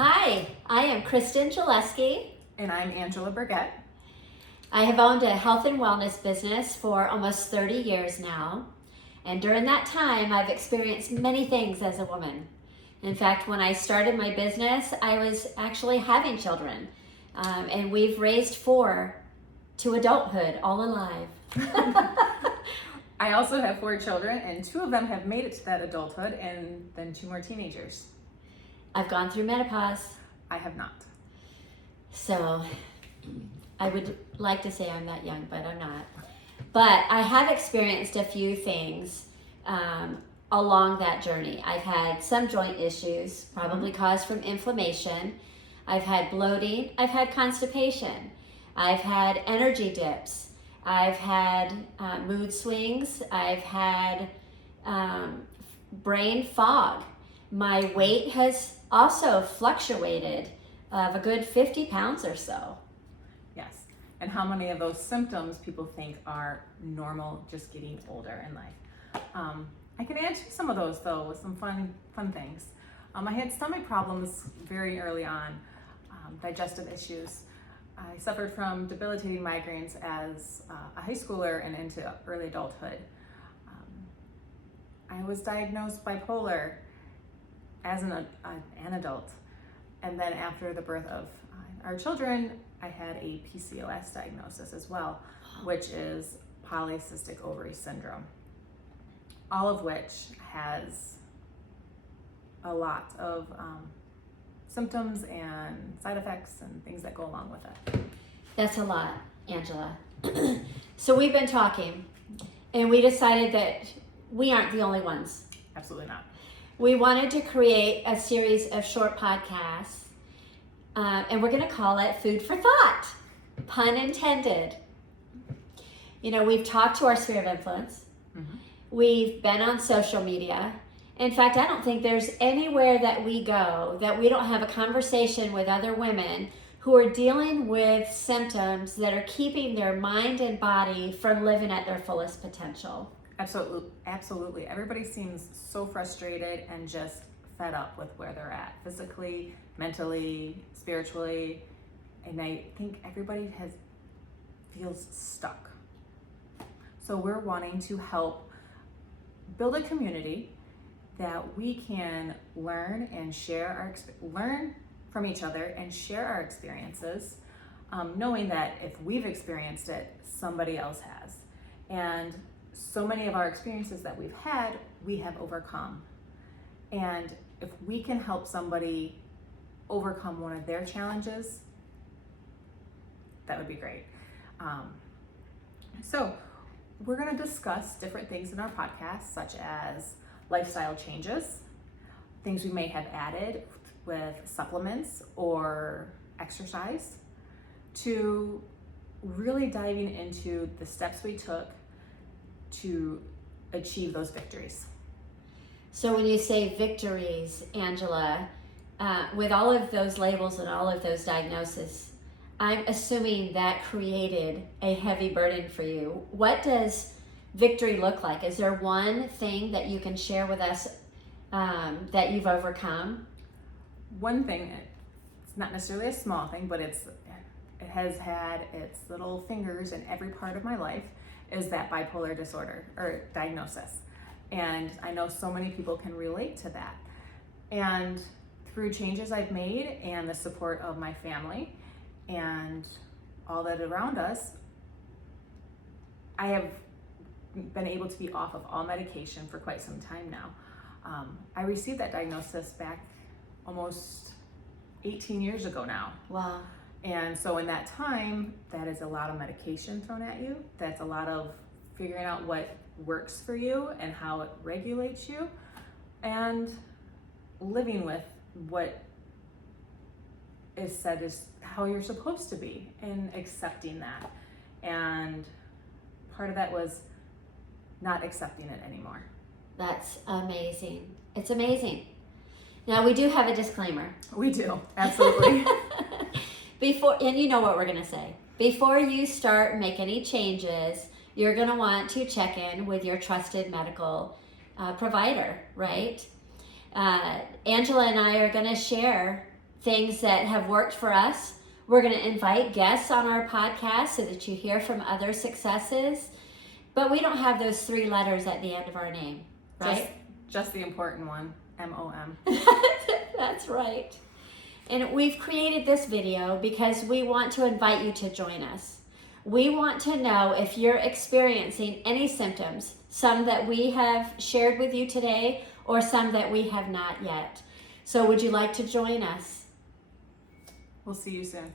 Hi, I am Kristen Gillespie. And I'm Angela Burgett. I have owned a health and wellness business for almost 30 years now. And during that time, I've experienced many things as a woman. In fact, when I started my business, I was actually having children. And we've raised 4 to adulthood, all alive. I also have 4 children, and 2 of them have made it to that adulthood, and then 2 more teenagers. I've gone through menopause. I have not. So I would like to say I'm that young, but I'm not. But I have experienced a few things along that journey. I've had some joint issues, probably caused from inflammation. I've had bloating. I've had constipation. I've had energy dips. I've had mood swings. I've had brain fog. My weight has also fluctuated of a good 50 pounds or so. Yes. And how many of those symptoms people think are normal, just getting older in life. I can answer some of those though with some fun things. I had stomach problems very early on, digestive issues. I suffered from debilitating migraines as a high schooler and into early adulthood. I was diagnosed bipolar as an adult. And then after the birth of our children, I had a PCOS diagnosis as well, which is polycystic ovary syndrome. All of which has a lot of symptoms and side effects and things that go along with it. That's a lot, Angela. So we've been talking, and we decided that we aren't the only ones. Absolutely not. We wanted to create a series of short podcasts, and we're going to call it Food for Thought, pun intended. You know, we've talked to our sphere of influence. Mm-hmm. We've been on social media. In fact, I don't think there's anywhere that we go that we don't have a conversation with other women who are dealing with symptoms that are keeping their mind and body from living at their fullest potential. Absolutely. Everybody seems so frustrated and just fed up with where they're at, physically, mentally, spiritually, and I think everybody feels stuck. So we're wanting to help build a community that we can learn and share learn from each other and share our experiences, knowing that if we've experienced it, somebody else has. And so many of our experiences that we've had, we have overcome. And if we can help somebody overcome one of their challenges, that would be great. So we're going to discuss different things in our podcast, such as lifestyle changes, things we may have added with supplements or exercise, to really diving into the steps we took to achieve those victories. So when you say victories, Angela, with all of those labels and all of those diagnoses, I'm assuming that created a heavy burden for you. What does victory look like? Is there one thing that you can share with us that you've overcome? One thing, it's not necessarily a small thing, but it has had its little fingers in every part of my life, is that bipolar disorder or diagnosis. And I know so many people can relate to that. And through changes I've made and the support of my family and all that around us, I have been able to be off of all medication for quite some time now. I received that diagnosis back almost 18 years ago now. Wow. And so in that time, that is a lot of medication thrown at you. That's a lot of figuring out what works for you and how it regulates you, and living with what is said is how you're supposed to be and accepting that. And part of that was not accepting it anymore. That's amazing. It's amazing. Now, we do have a disclaimer. We do, absolutely. And you know what we're going to say. Before you start make any changes, you're going to want to check in with your trusted medical provider, right? Angela and I are going to share things that have worked for us. We're going to invite guests on our podcast so that you hear from other successes. But we don't have those 3 letters at the end of our name, right? Just the important one, MOM. That's right. And we've created this video because we want to invite you to join us. We want to know if you're experiencing any symptoms, some that we have shared with you today or some that we have not yet. So would you like to join us? We'll see you soon.